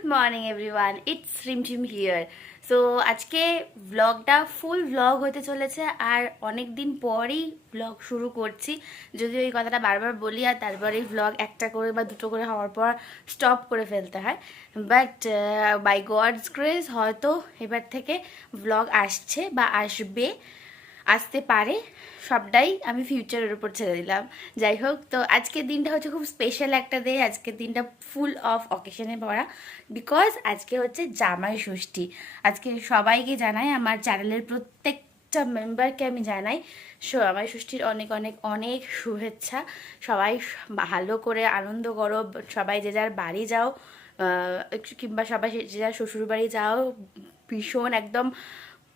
Good morning everyone, it's Rimjhim here. So আজকে ব্লগটা ফুল blog হতে চলেছে, আর অনেক দিন পরই ব্লগ শুরু করছি। যদিও এই কথাটা বারবার বলি আর তারপরেই ব্লগ একটা করে বা দুটো করে হওয়ার পর স্টপ করে ফেলতে হয়, বাট বাই গডস গ্রেস হয়তো এবার থেকে ব্লগ আসছে বা আসবে, আসতে পারে, সবটাই আমি ফিউচারের উপর ছেড়ে দিলাম। যাই হোক, তো আজকের দিনটা হচ্ছে খুব স্পেশাল একটা ডে। আজকের দিনটা ফুল অফ অকেশনে ভরা, বিকজ আজকে হচ্ছে জামাই ষষ্ঠী। আজকে সবাইকে জানাই, আমার চ্যানেলের প্রত্যেকটা মেম্বারকে আমি জানাই জামাই ষষ্ঠীর অনেক অনেক অনেক শুভেচ্ছা। সবাই ভালো করে আনন্দ করো, সবাই যে যার বাড়ি যাও, কিংবা সবাই যে যার শ্বশুর বাড়ি যাও, ভীষণ একদম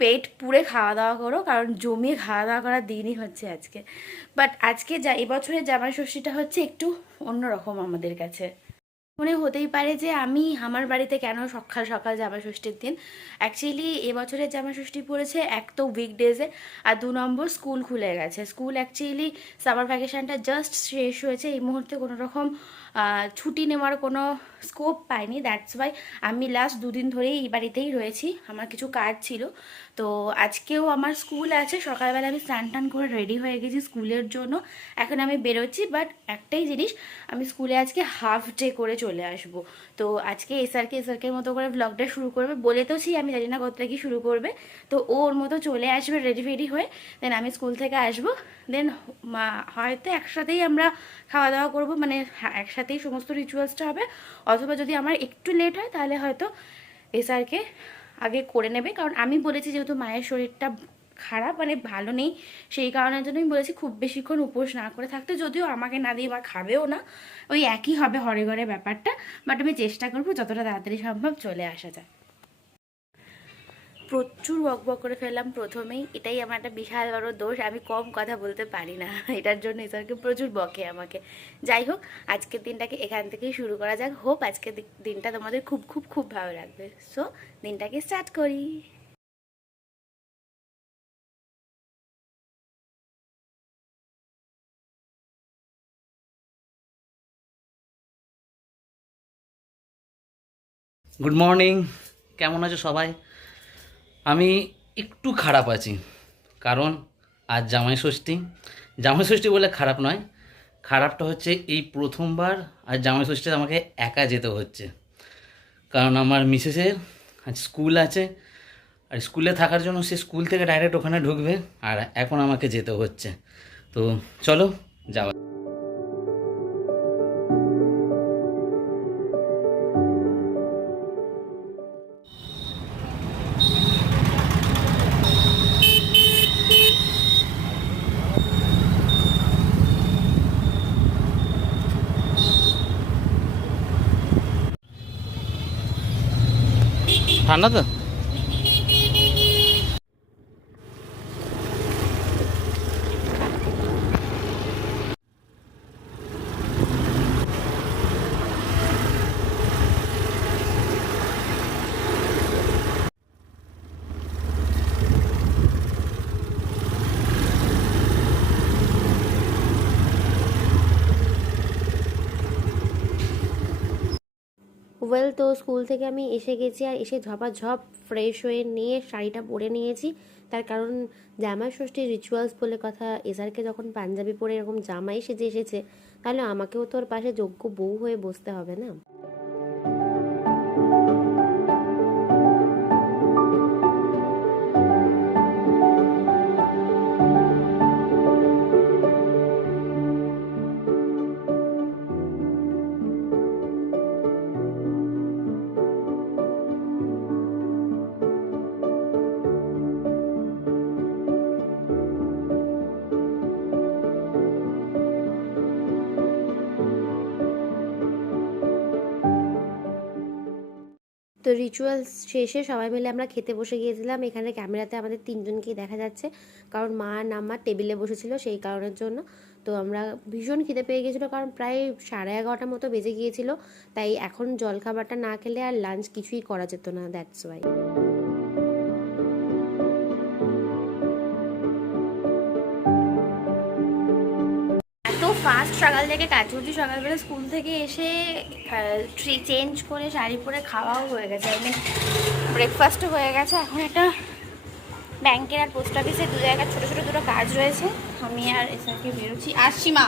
পেট পুড়ে খাওয়া দাওয়া করো, কারণ জমিয়ে খাওয়া দাওয়া করার দিনই হচ্ছে আজকে। বাট আজকে যা এবছরের জামাই ষষ্ঠীটা হচ্ছে একটু অন্যরকম আমাদের কাছে। মনে হতেই পারে যে আমি আমার বাড়িতে কেন সকাল সকাল জামা ষষ্ঠীর দিন। অ্যাকচুয়ালি এবছরের জামা ষষ্ঠী পড়েছে এক তো উইকডেজে, আর 2 নম্বর স্কুল খুলে গেছে। স্কুল অ্যাকচুয়ালি সামার ভ্যাকেশনটা জাস্ট শেষ হয়েছে, এই মুহূর্তে কোনো রকম ছুটি নেওয়ার কোনো স্কোপ পাইনি। দ্যাটস ওয়াই আমি লাস্ট 2 দিন ধরেই এই বাড়িতেই রয়েছি, আমার কিছু কাজ ছিল। তো আজকেও আমার স্কুল আছে, সকালবেলা আমি স্নান টান করে রেডি হয়ে গেছি স্কুলের জন্য। এখন আমি বেরোচ্ছি, বাট একটাই জিনিস, আমি স্কুলে আজকে হাফ ডে করে চলে আসব। তো আজকে এসআরকের মতো করে ব্লগটা শুরু করবে বলে তো আমি জানি না কোথা থেকে শুরু করবে। তো ও ওর মতো চলে আসবে রেডি ফেডি হয়ে, দেন আমি স্কুল থেকে আসবো, দেন হয়তো একসাথেই আমরা খাওয়া দাওয়া করবো, মানে একসাথেই সমস্ত রিচুয়ালসটা হবে। অথবা যদি আমার একটু লেট হয় তাহলে হয়তো এসআরকে আগে করে নেবে, কারণ আমি বলেছি যেহেতু মায়ের শরীরটা খারাপ, মানে ভালো নেই, সেই কারণের জন্যই বলেছি খুব বেশিক্ষণ উপোস না করে থাকতে। যদিও আমাকে না দিয়ে বা খাবেও না, ওই একই হবে হরে ঘরে ব্যাপারটা। বাট আমি চেষ্টা করবো যতটা তাড়াতাড়ি সম্ভব চলে আসা যায়। প্রচুর বকবক করে ফেললাম প্রথমেই, এটাই আমার একটা বিশাল বড় দোষ, আমি কম কথা বলতে পারি না, এটার জন্য ঈশ্বরকে প্রচুর বকে আমাকে। যাই হোক, আজকের দিনটাকে এখান থেকেই শুরু করা যাক। হোপ আজকের দিনটা তোমাদের খুব খুব খুব ভালো লাগবে। সো দিনটাকে স্টার্ট করি। Good morning. কেমন আছো সবাই? আমি একটু খারাপ আছি, কারণ আজ জামাই ষষ্ঠী। জামাই ষষ্ঠী বলে খারাপ নয়, খারাপটা হচ্ছে এই প্রথমবার আজ জামাই ষষ্ঠীতে আমাকে একা যেতে হচ্ছে। কারণ আমার মিসেসের আজ স্কুল আছে, আর স্কুলে থাকার জন্য সে স্কুল থেকে ডাইরেক্ট ওখানে ঢুকবে, আর এখন আমাকে যেতে হচ্ছে। তো চলো যাওয়া। ঠান্ডা তো? ওয়েল, তো স্কুল থেকে আমি এসে গেছি, আর এসে ঝপাঝপ ফ্রেশ হয়ে নিয়ে শাড়িটা পরে নিয়েছি। তার কারণ জামাই ষষ্ঠীর রিচুয়ালস বলে কথা, এসারকে যখন পাঞ্জাবি পরে এরকম জামাই সেজে এসেছে, তাহলে আমাকেও তো ওর পাশে যোগ্য বউ হয়ে বসতে হবে না। তো রিচুয়ালস শেষে সবাই মিলে আমরা খেতে বসে গিয়েছিলাম। এখানে ক্যামেরাতে আমাদের তিনজনকেই দেখা যাচ্ছে, কারণ মা আর নাম্মা টেবিলে বসেছিল সেই কারণের জন্য। তো আমরা ভীষণ খিদে পেয়ে গেছিলো, কারণ প্রায় 11:30 মতো বেজে গিয়েছিল। তাই এখন জলখাবারটা না খেলে আর লাঞ্চ কিছুই করা যেত না, দ্যাটস ওয়াই। এত ফার্স্ট সকাল থেকে কাজ করছি, সকালবেলা স্কুল থেকে এসে চেঞ্জ করে শাড়ি পরে খাওয়াও হয়ে গেছে, আই মিন ব্রেকফাস্টও হয়ে গেছে। এখন একটা ব্যাংকের আর পোস্ট অফিসে দু জায়গায় ছোটো ছোটো দুটো কাজ রয়েছে, আমি আর এসাকে বেরোচ্ছি। আসছি মা,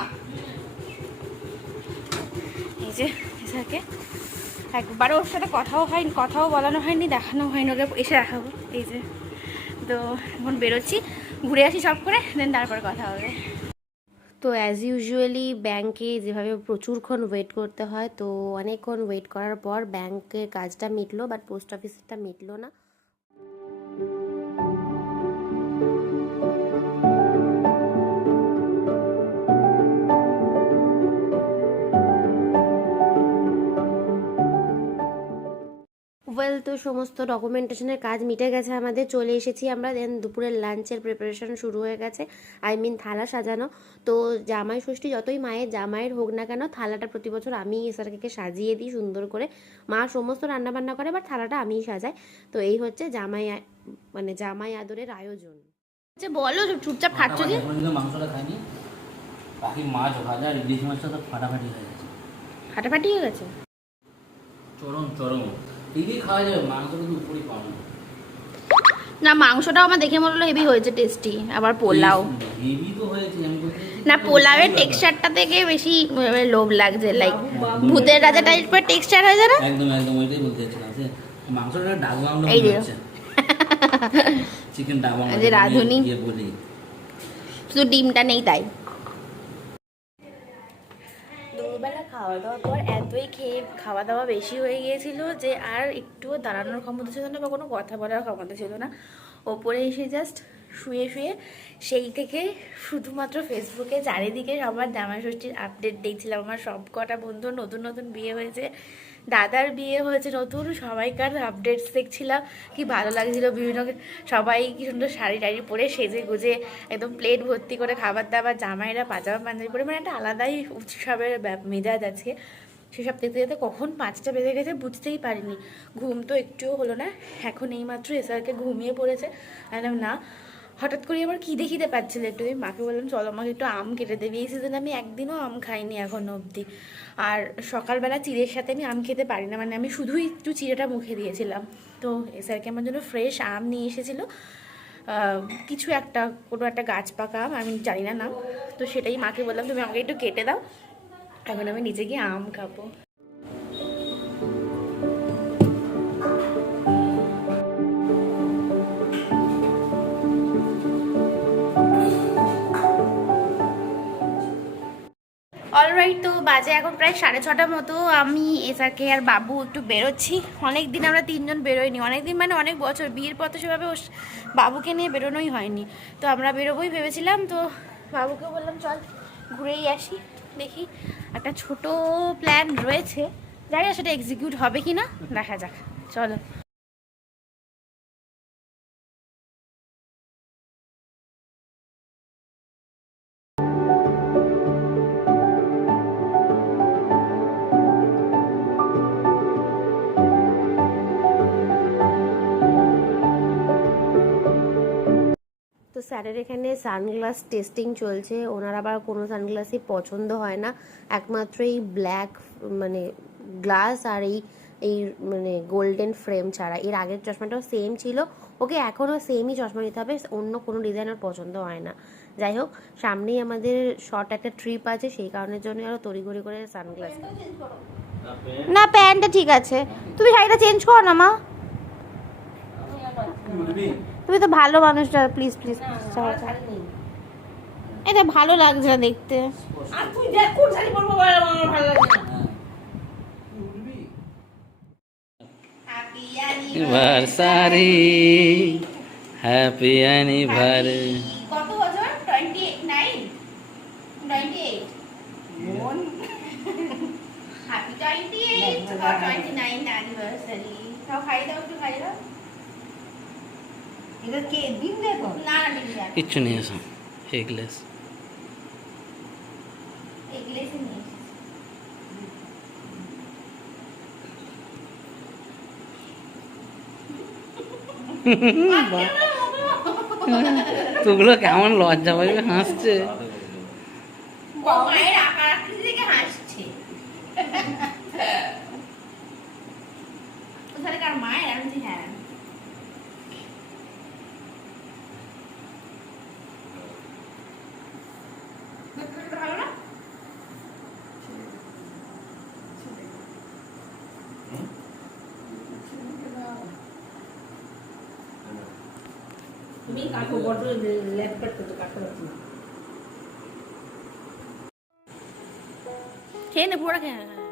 এই যে এসাকে একবার ওর সাথে কথাও বলানো হয়নি, দেখানো হয়নি, ওকে এসে দেখাবো। এই যে তো এখন বেরোচ্ছি, ঘুরে আসি সব করে, দেন তারপর কথা হবে। তো অ্যাজ ইউজুয়ালি ব্যাংকে যেভাবে প্রচুরক্ষণ ওয়েট করতে হয়, তো অনেকক্ষণ ওয়েট করার পর ব্যাংকের কাজটা মিটলো, বাট পোস্ট অফিসেরটা মিটলো না। ওয়েল, তো সমস্ত ডকুমেন্টেশনের কাজ মিটে গেছে আমাদের, চলে এসেছি আমরা। দেন দুপুরের লাঞ্চের প্রিপারেশন শুরু হয়ে গেছে, আই মিন থালা সাজানো। তো জামাই ষষ্ঠী যতই জামাইয়ের হোক না কেন, থালাটা প্রতি বছর আমি এসআরকে সাজিয়ে দিই সুন্দর করে। মা সমস্ত রান্নাবান্না করে, বাট থালাটা আমিই সাজাই। তো এই হচ্ছে জামাই আদরের আয়োজন। আচ্ছা বলো, চুপচাপ খাচ্ছ যে? মাংসটা খাইনি, বাকি মাছ ভাজা আর ইলিশ মাছটা তো ফাটাফাটি হয়ে গেছে। ফাটাফাটি হয়ে গেছে? চরম ঠিকই খাওয়া যাবে, মাংসটা তো উপরেই পাবো না, মাংসটাও আমার দেখে মনে হলো হেভি হয়েছে, টেস্টি। আবার পোলাও হেভি তো হয়েছে, আমি বলতে না, পোলাওয়ের টেক্সচারটা থেকে বেশি লোভ লাগছে, লাইক ভূতের রাজা টাইপের টেক্সচার হয়ে যায় না? একদম ওইটাই বলতে চাইছিলাম যে মাংসটা ডাক বাংলা এই যে হচ্ছে, চিকেন ডাক বাংলা যে রাঁধুনি বলি, শুধু ডিমটা নেই তাই। দুপুরবেলা খাওয়া দাওয়ার পর এতই খাওয়া দাওয়া বেশি হয়ে গিয়েছিল যে আর একটুও দাঁড়ানোর ক্ষমতা ছিল না বা কোনো কথা বলার ক্ষমতা ছিল না। ওপরে এসে জাস্ট শুয়ে সেই থেকে শুধুমাত্র ফেসবুকে চারিদিকে সবার জামাই ষষ্ঠীর আপডেট দেখছিলাম। আমার সব কটা বন্ধু নতুন নতুন বিয়ে হয়েছে, দাদার বিয়ে হয়েছে নতুন, সবাইকার আপডেটস দেখছিলাম। কি ভালো লাগছিল, বিভিন্ন সবাই কি সুন্দর শাড়ি টাড়ি পরে সেজে গুজে একদম প্লেট ভর্তি করে খাবার দাবার, জামাইরা পাজামা পাঞ্জাবি পরে, মানে একটা আলাদাই উৎসবের মেজাজ আছে। সেসব দেখতে যেতে কখন 5টা বেজে গেছে বুঝতেই পারিনি। ঘুম তো একটুও হলো না, এখন এইমাত্র এসআরকে ঘুমিয়ে পড়েছে। না, হঠাৎ করে আমার খিদে পাচ্ছিল একটু, মাকে বললাম চলো আমাকে একটু আম কেটে দেবে। এই সিজনে আমি একদিনও আম খাইনি এখনো অবধি। আর সকালবেলা চিড়ের সাথে আমি আম খেতে পারি না, মানে আমি শুধুই একটু চিড়েটা মুখে দিয়েছিলাম। তো এসআরকে আমার জন্য ফ্রেশ আম নিয়ে এসেছিলো, কিছু একটা কোনো একটা গাছ পাকা আম, আমি জানি না নাম। তো সেটাই মাকে বললাম তুমি আমাকে একটু কেটে দাও, এখন আমি নিজে গিয়ে আম খাবো। অলরাইট, তো বাজে এখন প্রায় 6:30 মতো। আমি এসাকে আর বাবু একটু বেরোচ্ছি। অনেক দিন আমরা 3জন বেরোইনি, অনেক দিন মানে অনেক বছর। বিয়ের পর তো সেভাবে বাবুকে নিয়ে বেরোনোই হয়নি। তো আমরা বেরোবোই ভেবেছিলাম, তো বাবুকে বললাম চল ঘুরেই আসি। দেখি একটা ছোট প্ল্যান রয়েছে, জানি না সেটা এক্সিকিউট হবে কি না, দেখা যাক। চলো। তো স্যারের এখানে সানগ্লাস টেস্টিং চলছে। ওনার আবার কোনো সানগ্লাসই পছন্দ হয় না, একমাত্র এই ব্ল্যাক মানে গ্লাস আর এই মানে গোল্ডেন ফ্রেম ছাড়া। এর আগের চশমাটাও সেম ছিল, ওকে এখনও সেমই চশমা নিতে হবে, অন্য কোনো ডিজাইন আর পছন্দ হয় না। যাই হোক, সামনেই আমাদের শর্ট একটা ট্রিপ আছে, সেই কারণের জন্য আরও তড়িঘড়ি করে সানগ্লাস। না, প্যান্টটা ঠিক আছে, তুমি শাড়িটা চেঞ্জ করো না মা, তুমি তো ভালো মানুষটা, প্লিজ প্লিজ। এটা ভালো লাগছে না দেখতে। Anniversary, happy anniversary. কত বছর? 29? 28? Happy 28 or 29th anniversary. খাও, খাই দাও, একটু খাই দাও। এটা কে দিন দেখো? না না, দিন না। কিচ্ছু নিয়ে এসো, এগলেস। এগলেস নিয়ে তুগুলো কেমন লজ্জা পাইবে, হাসছে। মায়ের খেয়ে নে পুরোটা খেয়ে নে।